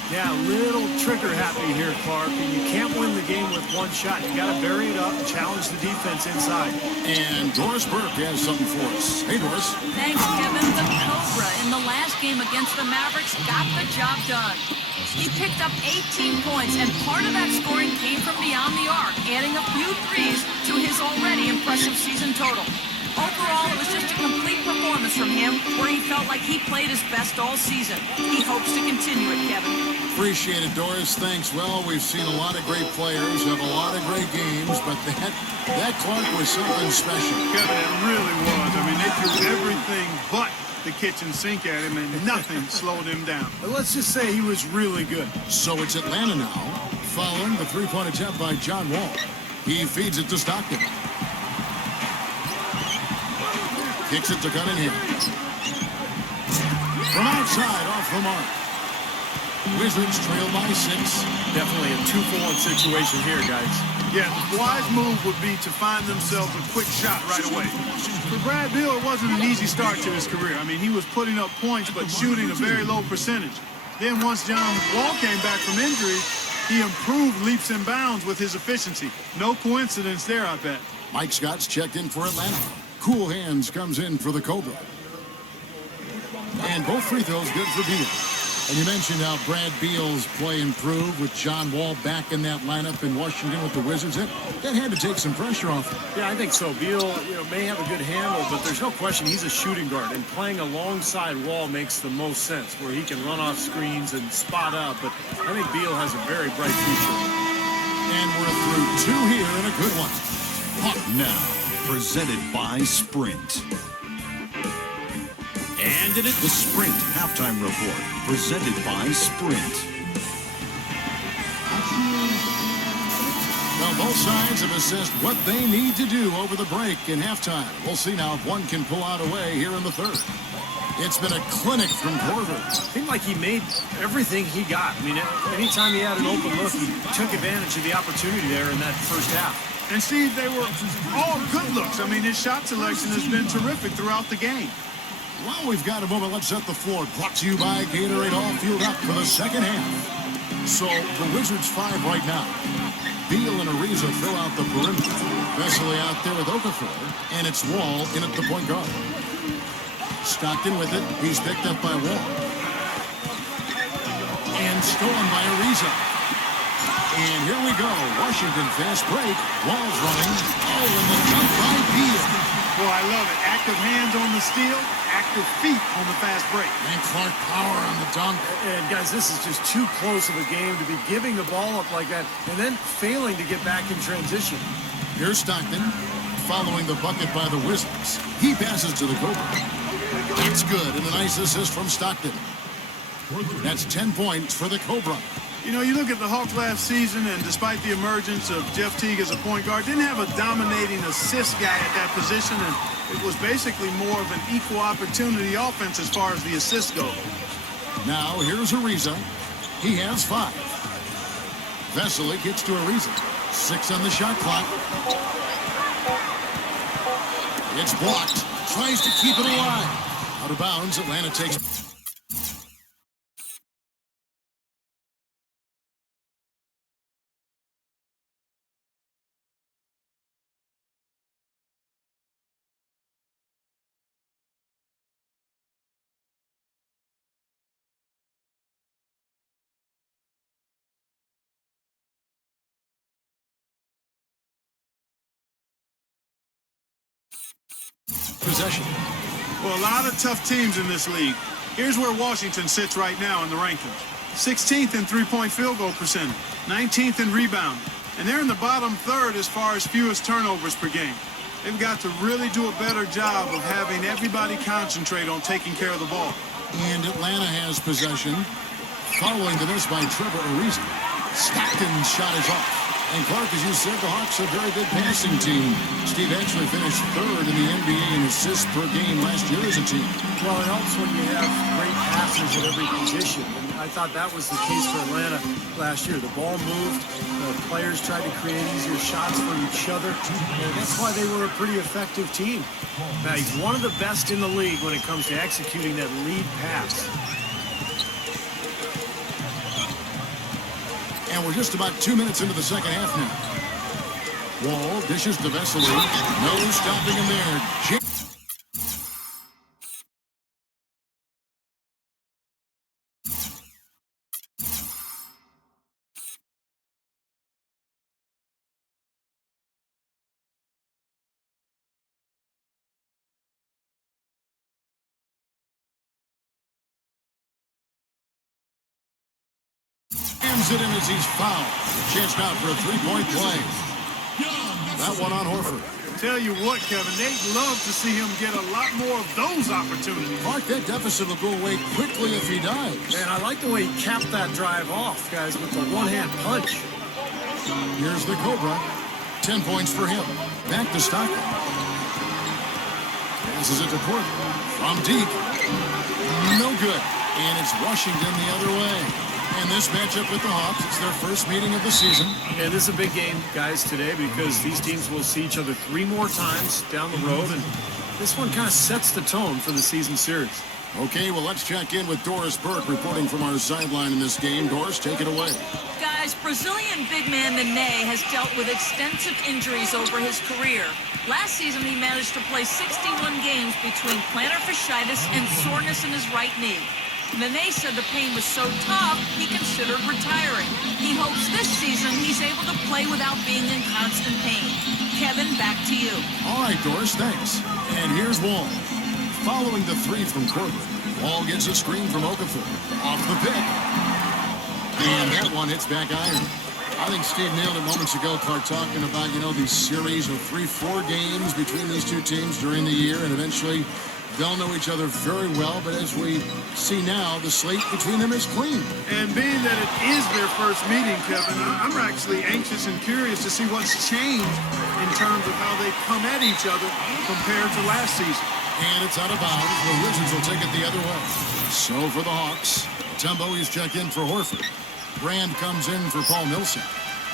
Yeah, a little trigger happy here, Clark. And you can't win the game with one shot. You got to bury it up and challenge the defense inside. And Doris Burke has something for us. Hey, Doris. Thanks, Kevin. The Cobra in the last game against the Mavericks got the job done. He picked up 18 points, and part of that scoring came from beyond the arc, adding a few threes to his already impressive season total. Overall, it was just a complete performance from him, where he felt like he played his best all season. He hopes to continue it, Kevin. Appreciate it, Doris. Thanks. Well, we've seen a lot of great players have a lot of great games, but that Clark was something special. Kevin, it really was. I mean, they threw everything but the kitchen sink at him, and nothing slowed him down. But let's just say he was really good. So it's Atlanta now, following the three-point attempt by John Wall. He feeds it to Stockton. Kicks it to Cunningham. From outside, off the mark. Wizards trail by 6. Definitely a 2-for-1 situation here, guys. Yeah, the wise move would be to find themselves a quick shot right away. For Brad Beal, it wasn't an easy start to his career. I mean, he was putting up points but shooting a very low percentage. Then once John Wall came back from injury, he improved leaps and bounds with his efficiency. No coincidence there, I bet. Mike Scott's checked in for Atlanta. Cool Hands comes in for the Cobra. And both free throws good for Beal. And you mentioned how Brad Beal's play improved with John Wall back in that lineup in Washington with the Wizards. That had to take some pressure off him. Yeah, I think so. Beal, may have a good handle, but there's no question he's a shooting guard, and playing alongside Wall makes the most sense, where he can run off screens and spot up. But I think Beal has a very bright future. And we're through 2 here and a good one. Now, presented by Sprint. And it is The Sprint Halftime Report, presented by Sprint. Well, both sides have assessed what they need to do over the break in halftime. We'll see now if one can pull out away here in the third. It's been a clinic from Korver. Seemed like he made everything he got. I mean, anytime he had an open look, he took advantage of the opportunity there in that first half. And Steve, they were all good looks. I mean, his shot selection has been terrific throughout the game. Well, we've got a moment. Let's set the floor. Brought to you by Gatorade, all fueled up for the second half. So the Wizards 5 right now. Beal and Ariza fill out the perimeter. Vesely out there with Okafor, and it's Wall in at the point guard. Stockton with it. He's picked up by Wall. And stolen by Ariza. And here we go. Washington fast break. Wall's running. Oh, and the jump by Beal. Boy, I love it. Active hands on the steal, active feet on the fast break. And Clark power on the dunk. And guys, this is just too close of a game to be giving the ball up like that and then failing to get back in transition. Here's Stockton, following the bucket by the Wizards. He passes to the Cobra. It's good, and a nice assist from Stockton. That's 10 points for the Cobra. You look at the Hawks last season, and despite the emergence of Jeff Teague as a point guard, didn't have a dominating assist guy at that position, and it was basically more of an equal opportunity offense as far as the assists go. Now, here's Ariza. He has 5. Vesely gets to Ariza. 6 on the shot clock. It's blocked. Tries to keep it alive. Out of bounds, Atlanta takes... possession. Well, a lot of tough teams in this league. Here's where Washington sits right now in the rankings. 16th in three-point field goal percentage, 19th in rebound, and they're in the bottom third as far as fewest turnovers per game. They've got to really do a better job of having everybody concentrate on taking care of the ball. And Atlanta has possession. Following the miss by Trevor Ariza. Stockton's shot is off. And Clark, as you said, the Hawks are a very good passing team. Steve actually finished third in the NBA in assists per game last year as a team. Well, it helps when you have great passers at every position. And I thought that was the case for Atlanta last year. The ball moved. The players tried to create easier shots for each other. And that's why they were a pretty effective team. Now, he's one of the best in the league when it comes to executing that lead pass. And we're just about 2 minutes into the second half now. Wall dishes to Vesely. No stopping him there. It in as he's fouled. Chance now for a three-point play. That one on Horford. Tell you what, Kevin, they'd love to see him get a lot more of those opportunities. Mark, that deficit will go away quickly if he does. And I like the way he capped that drive off, guys, with the one-hand punch. Here's the Cobra. 10 points for him. Back to Stockton. Passes it to Porter. From deep. No good. And it's Washington the other way. And this matchup with the Hawks, it's their first meeting of the season. And this is a big game, guys, today because these teams will see each other 3 more times down the road. And this one kind of sets the tone for the season series. Okay, well, let's check in with Doris Burke reporting from our sideline in this game. Doris, take it away. Guys, Brazilian big man Nene has dealt with extensive injuries over his career. Last season, he managed to play 61 games between plantar fasciitis and soreness in his right knee. Nene said the pain was so tough, he considered retiring. He hopes this season he's able to play without being in constant pain. Kevin, back to you. All right, Doris, thanks. And here's Wall. Following the three from Cortland, Wall gets a screen from Okafor. Off the pick. And that one hits back iron. I think Steve nailed it moments ago, Clark, talking about, these series of 3-4 games between these two teams during the year, and eventually they'll know each other very well, but as we see now, the slate between them is clean. And being that it is their first meeting, Kevin, I'm actually anxious and curious to see what's changed in terms of how they come at each other compared to last season. And it's out of bounds. The Wizards will take it the other way. So for the Hawks, Tembo is checked in for Horford. Brand comes in for Paul Millsap.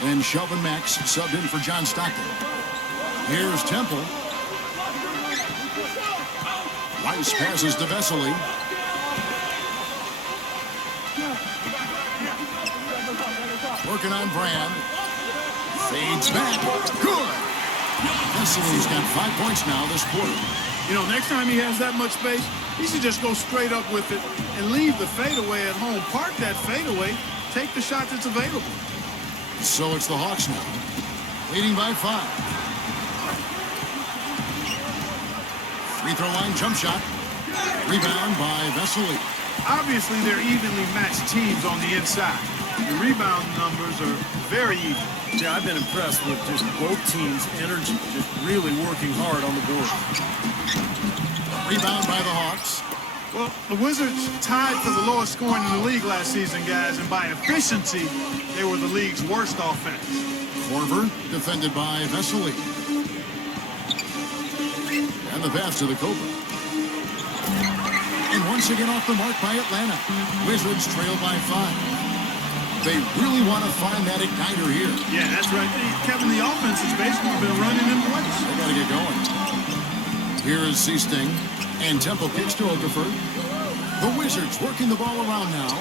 And Shelvin Max subbed in for John Stockton. Here's Temple. Rice passes to Vesely. Working on Brand. Fades back. Good. Vesely's got 5 points now this quarter. Next time he has that much space, he should just go straight up with it and leave the fadeaway at home. Park that fadeaway. Take the shot that's available. So it's the Hawks now, leading by 5. Free throw line jump shot. Rebound by Vesely. Obviously, they're evenly matched teams on the inside. The rebound numbers are very even. Yeah, I've been impressed with just both teams' energy, just really working hard on the board. Rebound by the Hawks. Well, the Wizards tied for the lowest scoring in the league last season, guys, and by efficiency, they were the league's worst offense. Korver defended by Vesely. And the pass to the Cobra. And once again off the mark by Atlanta. Wizards trail by 5. They really want to find that igniter here. Yeah, that's right. Kevin, the offense has basically been running in place. They got to get going. Here is C-Sting. And Temple kicks to Okafor. The Wizards working the ball around now.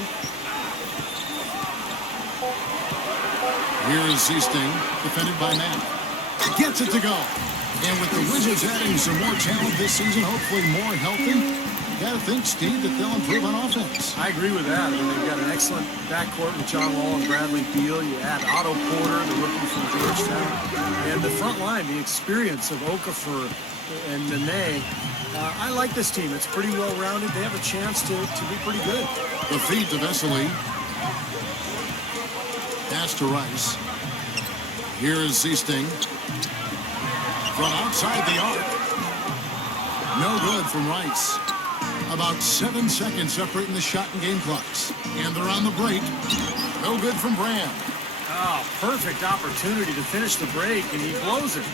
Here is C-Sting, defended by Matt. Gets it to go. And with the Wizards adding some more talent this season, hopefully more healthy, that gotta think, Steve, that they'll improve on offense. I agree with that. I mean, they've got an excellent backcourt with John Wall and Bradley Beal. You add Otto Porter, the rookie from Georgetown. And the front line, the experience of Okafor and Nene. I like this team. It's pretty well-rounded. They have a chance to be pretty good. The feed to Vesely. Pass to Rice. Here is Zeesting. From outside the arc. No good from Rice. About 7 seconds separating the shot and game clocks. And they're on the break. No good from Brand. Oh, perfect opportunity to finish the break, and he blows it.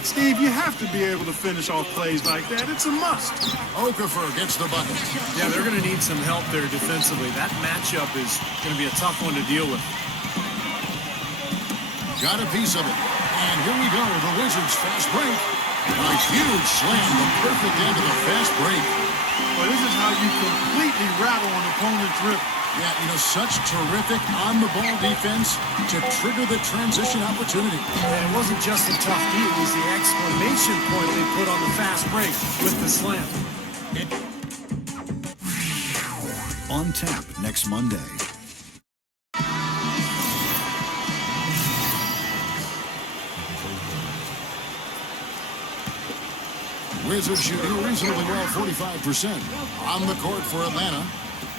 Steve, you have to be able to finish off plays like that. It's a must. Okafor gets the bucket. Yeah, they're going to need some help there defensively. That matchup is going to be a tough one to deal with. Got a piece of it. And here we go, the Wizards' fast break. A huge slam, the perfect end of the fast break. Well, this is how you completely rattle an opponent's rip. Yeah, you know, such terrific on-the-ball defense to trigger the transition opportunity. And it wasn't just a tough D, it was the exclamation point they put on the fast break with the slam. On tap next Monday. Wizards shooting reasonably well, 45%. On the court for Atlanta.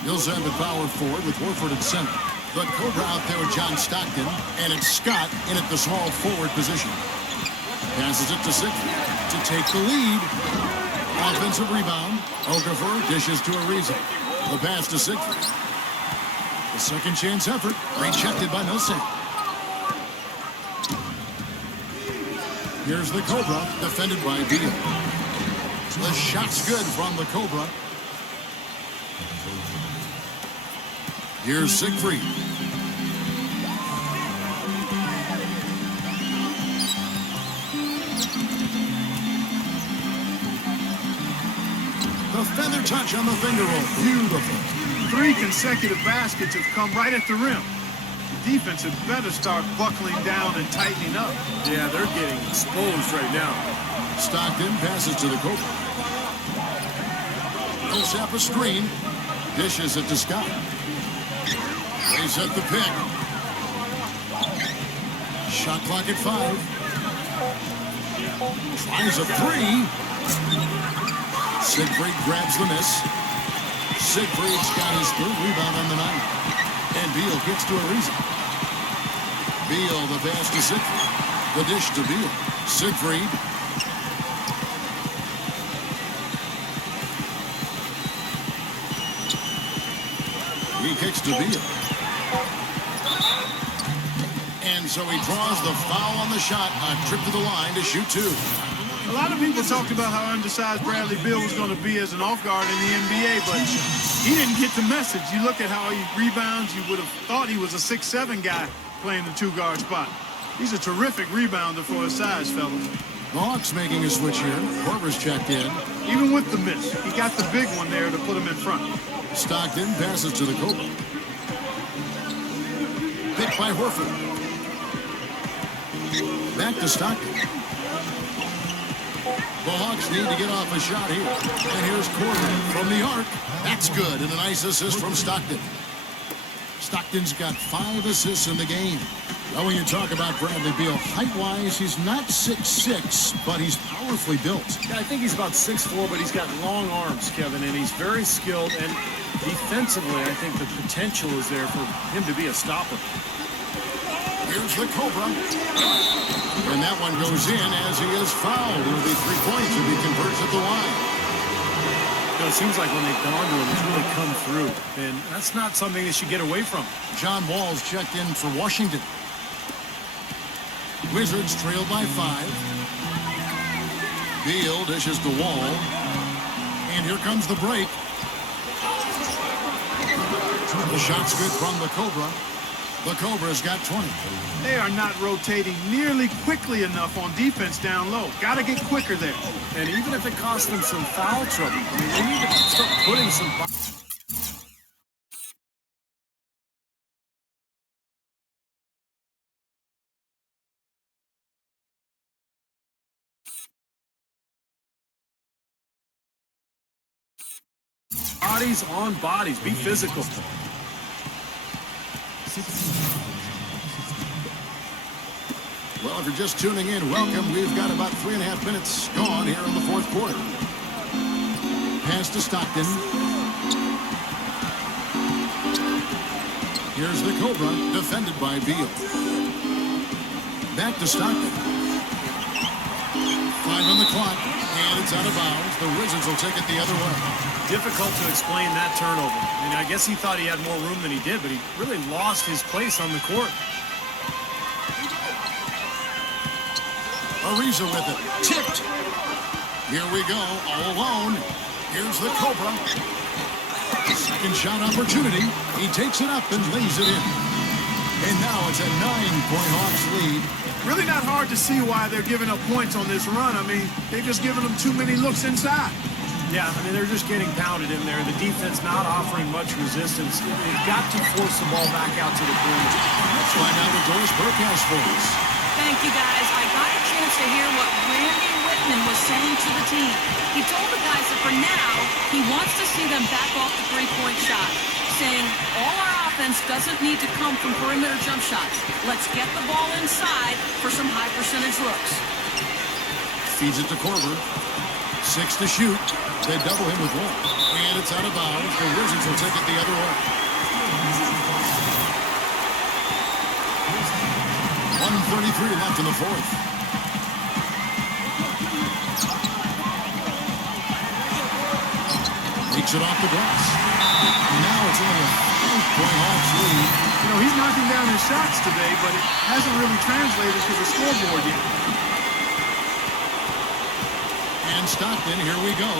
He'll send the power forward with Horford at center. The Cobra out there with John Stockton, and it's Scott in at the small forward position. Passes it to Sigfrid to take the lead. Offensive rebound. Okafor dishes to Ariza. The pass to Sigfrid. The second chance effort, rejected by Millsap. Here's the Cobra, defended by Beal. The shot's good from the Cobra. Here's Siegfried. The feather touch on the finger roll. Beautiful. 3 consecutive baskets have come right at the rim. The defense had better start buckling down and tightening up. Yeah, they're getting exposed right now. Stockton passes to the Cobra. Millsap a screen. Dishes it to Scott. They set the pick. Shot clock at 5. Tries a 3. Siegfried grabs the miss. Siegfried's got his 3rd rebound on the night. And Beal gets to Ariza. Beal the pass to Siegfried. The dish to Beal. Siegfried. He kicks to Beal. And so he draws the foul on the shot. A trip to the line to shoot 2. A lot of people talked about how undersized Bradley Beal was going to be as an off guard in the NBA, but he didn't get the message. You look at how he rebounds, you would have thought he was a 6'7" guy playing the 2-guard spot. He's a terrific rebounder for his size, fellas. The Hawks making a switch here. Korver's checked in. Even with the miss, he got the big one there to put him in front. Stockton passes to the Cobra. Picked by Horford. Back to Stockton. The Hawks need to get off a shot here. And here's Korver from the arc. That's good, and a nice assist from Stockton. Stockton's got 5 assists in the game. Now, when you talk about Bradley Beal, height-wise, he's not 6'6", but he's powerfully built. Yeah, I think he's about 6'4", but he's got long arms, Kevin, and he's very skilled. And defensively, I think the potential is there for him to be a stopper. Here's the Cobra. And that one goes in as he is fouled. It'll be 3 points if he converts at the line. You know, it seems like when they've gone to him, it's really come through. And that's not something they should get away from. John Wall's checked in for Washington. Wizards trailed by 5. Beal dishes to Wall. And here comes the break. The shot's good from the Cobra. The Cobra's got 20. They are not rotating nearly quickly enough on defense down low. Got to get quicker there. And even if it costs them some foul trouble, I mean, they need to start putting some... bodies on bodies. Be physical. Well, if you're just tuning in, welcome. We've got about 3.5 minutes gone here in the fourth quarter. Pass to Stockton. Here's the Cobra, defended by Beal. Back to Stockton. 5 on the clock, and it's out of bounds. The Wizards will take it the other way. Difficult to explain that turnover. I mean, I guess he thought he had more room than he did, but he really lost his place on the court. Ariza with it. Tipped. Here we go, all alone. Here's the Cobra. Second shot opportunity. He takes it up and lays it in. And now it's a 9-point Hawks lead. Really not hard to see why they're giving up points on this run. I mean, they're just giving them too many looks inside. Yeah, I mean, they're just getting pounded in there. The defense not offering much resistance. They've got to force the ball back out to the perimeter. Let's find out what Doris Burke has for us. Thank you, guys. I got a chance to hear what Randy Whitman was saying to the team. He told the guys that for now, he wants to see them back off the three-point shot, saying all our offense doesn't need to come from perimeter jump shots. Let's get the ball inside for some high-percentage looks. Feeds it to Korver. 6 to shoot. They double him with 1. And it's out of bounds. The Wizards will take it the other way. 1:33 left in the fourth. Takes it off the glass. Now it's only a 5-point Hawks lead. You know, he's knocking down his shots today, but it hasn't really translated to the scoreboard yet. And Stockton, here we go.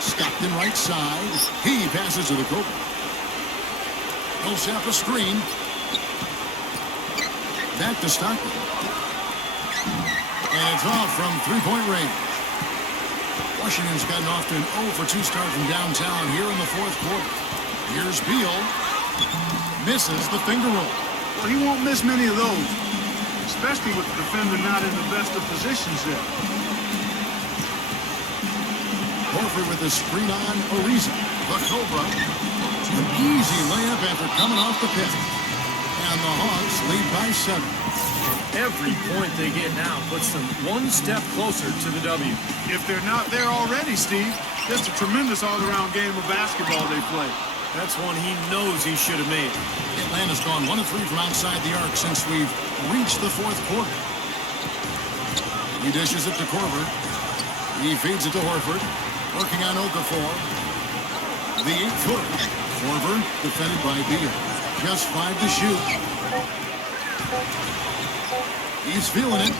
Stockton right side. He passes to the Cobra. Millsap a screen. Back to Stockton. And it's off from three-point range. Washington's gotten off to an 0-for-2 start from downtown here in the fourth quarter. Here's Beal. Misses the finger roll. Well, he won't miss many of those, especially with the defender not in the best of positions there. Horford with the screen on Ariza. The Cobra. An easy layup after coming off the pit. And the Hawks lead by 7. Every point they get now puts them one step closer to the W. If they're not there already, Steve, just a tremendous all-around game of basketball they play. That's one he knows he should have made. Atlanta's gone 1 of 3 from outside the arc since we've reached the fourth quarter. He dishes it to Korver. He feeds it to Horford. Working on Okafor. The 8-footer. Korver defended by Beal. Just 5 to shoot. He's feeling it.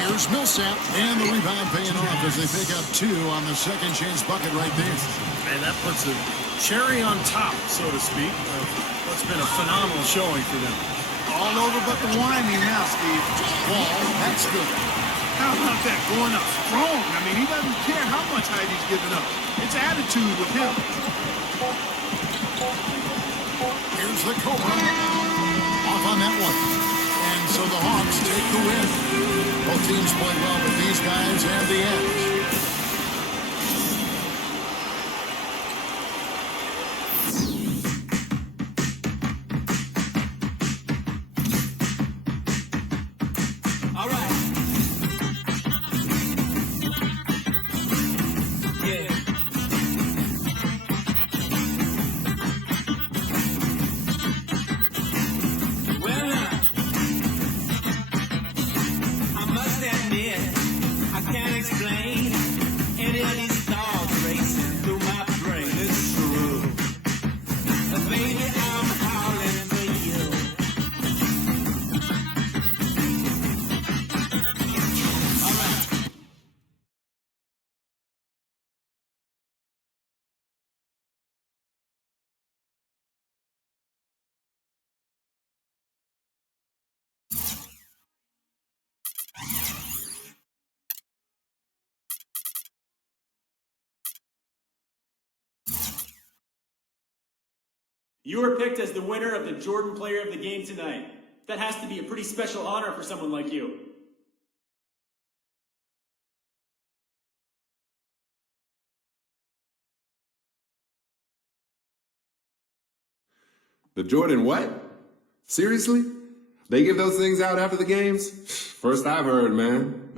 Here's Millsap. And the rebound paying off as they pick up 2 on the second chance bucket right there. And that puts a cherry on top, so to speak, of what's been a phenomenal showing for them. All over but the whining now, Steve. Ball, that's good. How about that going up strong? I mean, he doesn't care how much height he's giving up. It's attitude with him. Here's the Cobra. Off on that one. And so the Hawks take the win. Both teams played well, but these guys have the edge. You were picked as the winner of the Jordan Player of the Game tonight. That has to be a pretty special honor for someone like you. The Jordan what? Seriously? They give those things out after the games? First I've heard, man.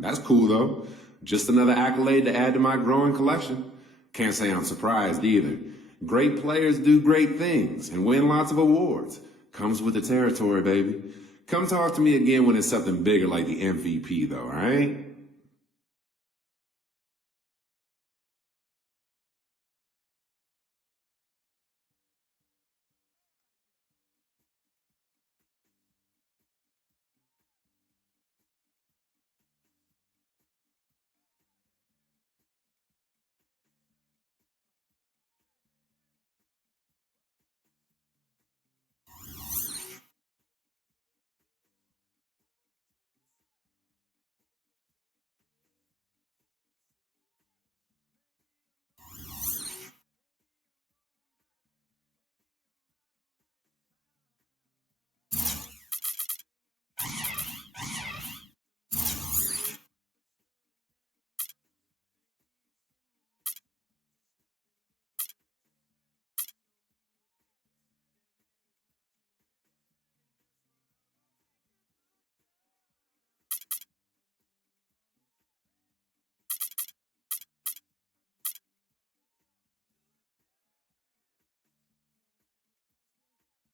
That's cool, though. Just another accolade to add to my growing collection. Can't say I'm surprised either. Great players do great things and win lots of awards. Comes with the territory, baby. Come talk to me again when it's something bigger like the MVP, though, all right?